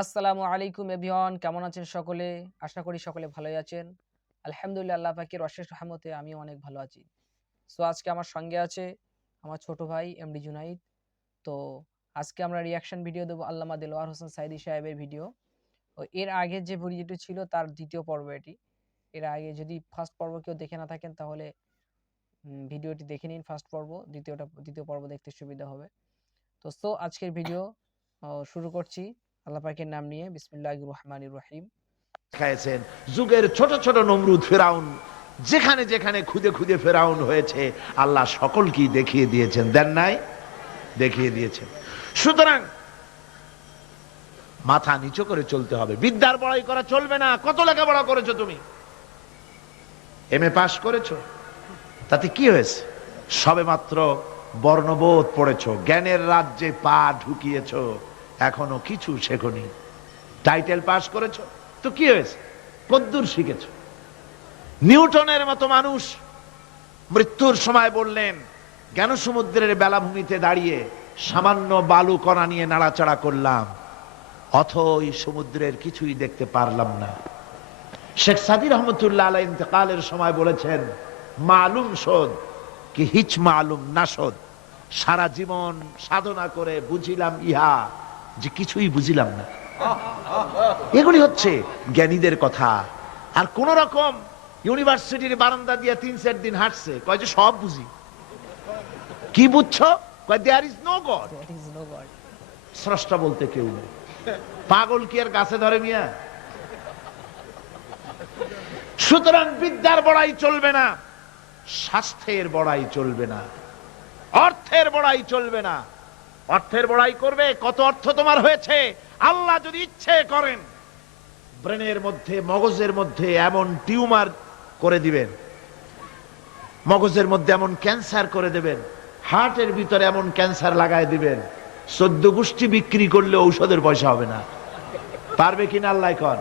আসসালামু আলাইকুম এভরিওয়ান, কেমন আছেন সকলে? আশা করি সকলে ভালোই আছেন। আলহামদুলিল্লাহ, আল্লাহ পাকের অশেষ রহমতে আমিও অনেক ভালো আছি। সো আজকে আমার সঙ্গে আছে আমার ছোট ভাই এমডি জুনাইদ। তো আজকে আমরা রিঅ্যাকশন ভিডিও দেব আল্লামা দেলোয়ার হোসেন সাঈদী সাহেবের ভিডিও। এর আগে যে ভিডিওটি ছিল তার ২য় পর্ব এটি। এর আগে যদি ফার্স্ট পর্ব কেউ দেখে না থাকেন তাহলে ভিডিওটি দেখে নিন ফার্স্ট পর্ব, ২য় পর্ব দেখতে সুবিধা হবে। তো আজকের ভিডিও শুরু করছি আল্লাহ পাকের নাম নিয়ে। বিসমিল্লাহির রহমানির রহিম। খাইছেন যুগের ছোট ছোট নমরুদ ফেরাউন যেখানে যেখানে খুদে খুদে ফেরাউন হয়েছে আল্লাহ সকলকেই দেখিয়ে দিয়েছেন, দেন নাই? দেখিয়ে দিয়েছেন। সুতরাং মাথা নিচু করে চলতে হবে, বিদ্যার বড়াই করা চলবে না। কত লেখাপড়া করেছো তুমি? এমএ পাশ করেছো, তাতে কি হয়েছে? সবে মাত্র বর্ণবোধ পড়েছো, জ্ঞানের রাজ্যে পা ঢুকিয়েছো, এখনো কিছু শেখনি। টাইটেল পাশ করেছো, তো কি হয়েছে? কদ্দুর শিখেছো? নিউটনের মতো মানুষ মৃত্যুর সময় বললেন, জ্ঞান সমুদ্রের বেলাভূমিতে দাঁড়িয়ে সামান্য বালু কণা নিয়ে নাড়াচাড়া করলাম, অথই সমুদ্রের কিছুই দেখতে পারলাম না। শেখ সাদী রহমতুল্লাহ আলাইহি ইন্তেকালের সময় বলেছেন, মালুম শোধ কি হিচ মালুম না শোধ। সারা জীবন সাধনা করে বুঝিলাম ইহা, যে কিছুই বুঝিলাম না। এগুলি হচ্ছে জ্ঞানীদের কথা। আর কোন রকম ইউনিভার্সিটির বারান্দা দিয়ে ৩-৪ দিন হাঁটছে, কয় যে সব বুঝি। কি বুঝছো? কয় there is no God. There is no God. স্রষ্টা বলতে কেউ নেই। পাগল কি আর গাছে ধরে মিয়া? সুতরাং বিদ্যার বড়াই চলবে না, স্বাস্থ্যের বড়াই চলবে না, অর্থের বড়াই চলবে না। অর্থের বড়াই করবে, কত অর্থ তোমার হয়েছে? আল্লাহ যদি ইচ্ছে করেন ব্রেনের মধ্যে, মগজের মধ্যে এমন টিউমার করে দিবেন, মগজের মধ্যে এমন ক্যান্সার করে দেবেন, হার্টের ভিতরে এমন ক্যান্সার লাগায় দিবেন, ১৪ গোষ্ঠী বিক্রি করলে ঔষধের পয়সা হবে না। পারবে কিনা আল্লাহ কর,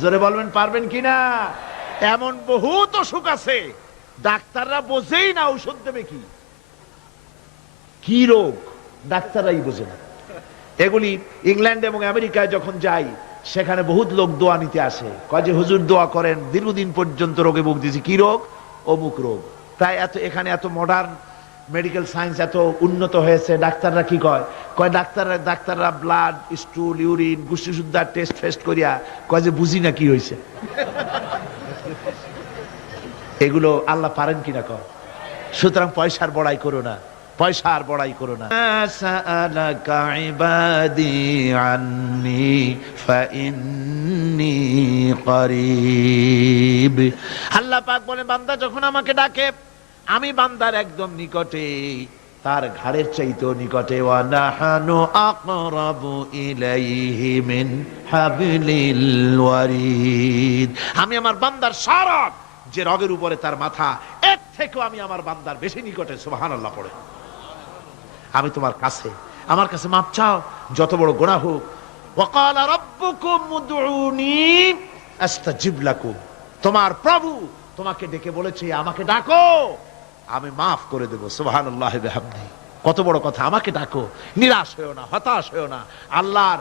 জোরে বলবেন পারবেন কিনা? এমন বহুত অসুখ আছে ডাক্তাররা বোঝেই না ঔষধ দেবে কি, কি রোগ ডাক্তাররাই বোঝে না। এগুলি ইংল্যান্ড এবং আমেরিকায় যখন যাই, সেখানে বহুত লোক দোয়া নিতে আসে, কয় যে হুজুর দোয়া করেন, দীর্ঘদিন পর্যন্ত রোগে ভুগতেছি। কি রোগ? অমুক রোগ। তাই এখানে এত মডার্ন মেডিকেল সায়েন্স এত উন্নত হয়েছে, ডাক্তাররা কি কয়? কয় ডাক্তাররা ব্লাড, স্টুল, ইউরিন, গোষ্ঠী সুদ্ধা টেস্ট ফেস্ট করিয়া কয় যে বুঝি না কি হয়েছে। এগুলো আল্লাহ পারেন কিনা কয়। সুতরাং পয়সার বড়াই করো না, পয়সার বড়াই করো না। সাআলাকা ইবাদি আন্নি ফাইন্নী করিব। আল্লাহ পাক বলে, বান্দা যখন আমাকে ডাকে, আমি বান্দার একদম নিকটে, তার ঘাড়ের চাইতেও নিকটে। ওয়া নাহানু আকরাবু ইলাইহি মিন হাবলিল ওয়ারিদ। আমি আমার বান্দার সারা যে রগের উপরে তার মাথা, এর থেকেও আমি আমার বান্দার বেশি নিকটে। সুবহানাল্লাহ পড়ে। আমি তোমার কাছে, আমার কাছে মাপ চাও, যত বড় গুনাহ হোক। ওয়াকালা রাব্বুকুম উদউনি আস্তাজিব লাকুম। তোমার প্রভু তোমাকে ডেকে বলেছে, আমাকে ডাকো, আমি মাফ করে দেব। সুবহানাল্লাহি ওয়া বিহামদিহি। কত বড় কথা, আমাকে ডাকো, নিরাশ হয়ো না, হতাশ হয়ো না। আল্লাহর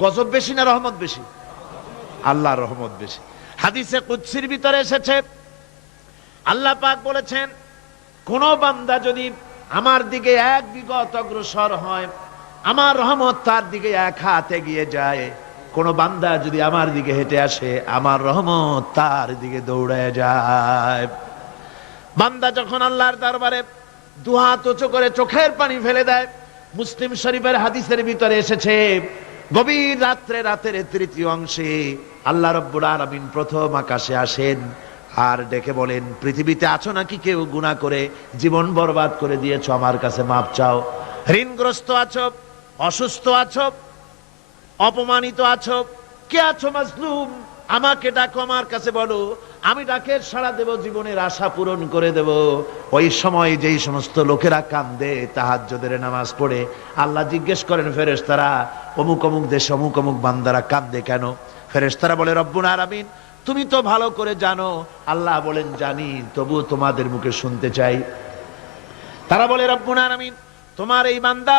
গজব বেশি না রহমত বেশি? আল্লাহর রহমত বেশি। হাদিসে কুদসির ভিতরে এসেছে, আল্লাহ পাক বলেছেন, কোন বান্দা যদি আমার দিকে এক বিগত অগ্রসর হয়, আমার রহমত তার দিকে এক হাত এগিয়ে যায়। কোন বান্দা যদি আমার দিকে হেঁটে আসে, আমার রহমত তার দিকে দৌড়ে যায়। বান্দা যখন আল্লাহর দরবারে দুহাত উঁচু করে চোখের পানি ফেলে দেয়, মুসলিম শরীফের হাদিসের ভিতরে এসেছে, গভীর রাত্রে, রাতের ৩য় অংশে আল্লাহ রাব্বুল আলামিন প্রথম আকাশে আসেন আর ডেকে বলেন, পৃথিবীতে আছো নাকি কেউ গুনাহ করে জীবন বরবাদ করে দিয়েছো? আমার কাছে মাপ চাও। ঋণগ্রস্ত আছো, অসুস্থ আছো, অপমানিত আছো, কে আছো মাজলুম, আমাকে ডাকো, আমার কাছে বলো, আমি ডাকের সাড়া দেব, জীবনের আশা পূরণ করে দেব। ওই সময় যেই সমস্ত লোকেরা কান্দে তাহাজ্জুদের নামাজ পড়ে, আল্লাহ জিজ্ঞেস করেন ফেরেশতারা, অমুক অমুক দেশে অমুক অমুক বান্দারা কান্দে কেন? ফেরেশতারা বলে, রব্বুল আলামিন তুমি তো ভালো করে জানো। আল্লাহ বলেন, জানি, তবু তোমাদের মুখে শুনতে চাই। তারা বলে, রব্বুল আলামিন তোমার এই বান্দা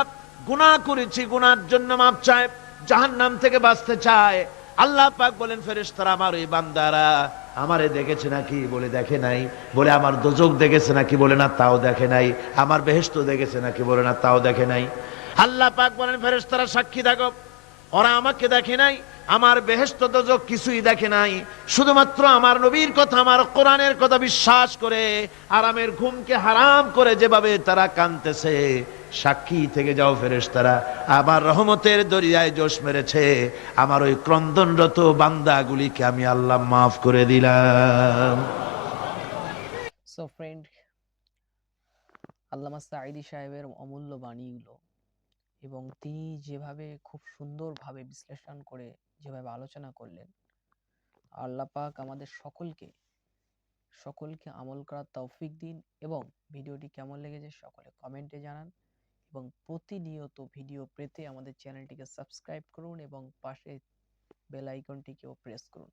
গুনাহ করেছি, গুনার জন্য মাপ চায়। জাহান্নাম থেকে বাঁচতে চায়। আল্লাহ পাক বলেন ফেরেশতারা আমার ওই বান্দারা আমারে দেখেছে নাকি, বলে দেখে নাই। বলে আমার দোজক দেখেছে নাকি, বলে না তাও দেখে নাই। আমার বেহেশত দেখেছে নাকি, বলে না তাও দেখে নাই। আল্লাহ পাক বলেন ফেরেশতারা সাক্ষী থাকো, ওরা আমাকে দেখে নাই, আমার বেহেশত দোজক কিছুই দেখে নাই, শুধুমাত্র আমার নবীর কথা, আমার কোরআনের কথা বিশ্বাস করে আরামের ঘুমকে হারাম করে যেভাবে তারা কাঁদতেছে, সাক্ষী থেকে যাও ফেরেশতারা, আমার রহমতের দরিয়ায় জোশ মেরেছে, আমার ওই ক্রন্দনরত বান্দাগুলিকে আমি আল্লাহ মাফ করে দিলাম। সো ফ্রেন্ড, আল্লামা সাঈদী সাহেবের অমূল্য বাণীগুলো এবং তিনি যেভাবে খুব সুন্দরভাবে বিশ্লেষণ করে যেভাবে আলোচনা করলেন, আল্লাহ পাক আমাদের সকলকে আমল করার তৌফিক দিন। এবং ভিডিওটি কেমন লেগেছে সকলে কমেন্টে জানান, এবং প্রতিনিয়ত ভিডিও পেতে আমাদের চ্যানেলটিকে সাবস্ক্রাইব করুন এবং পাশে বেল আইকনটিকেও প্রেস করুন।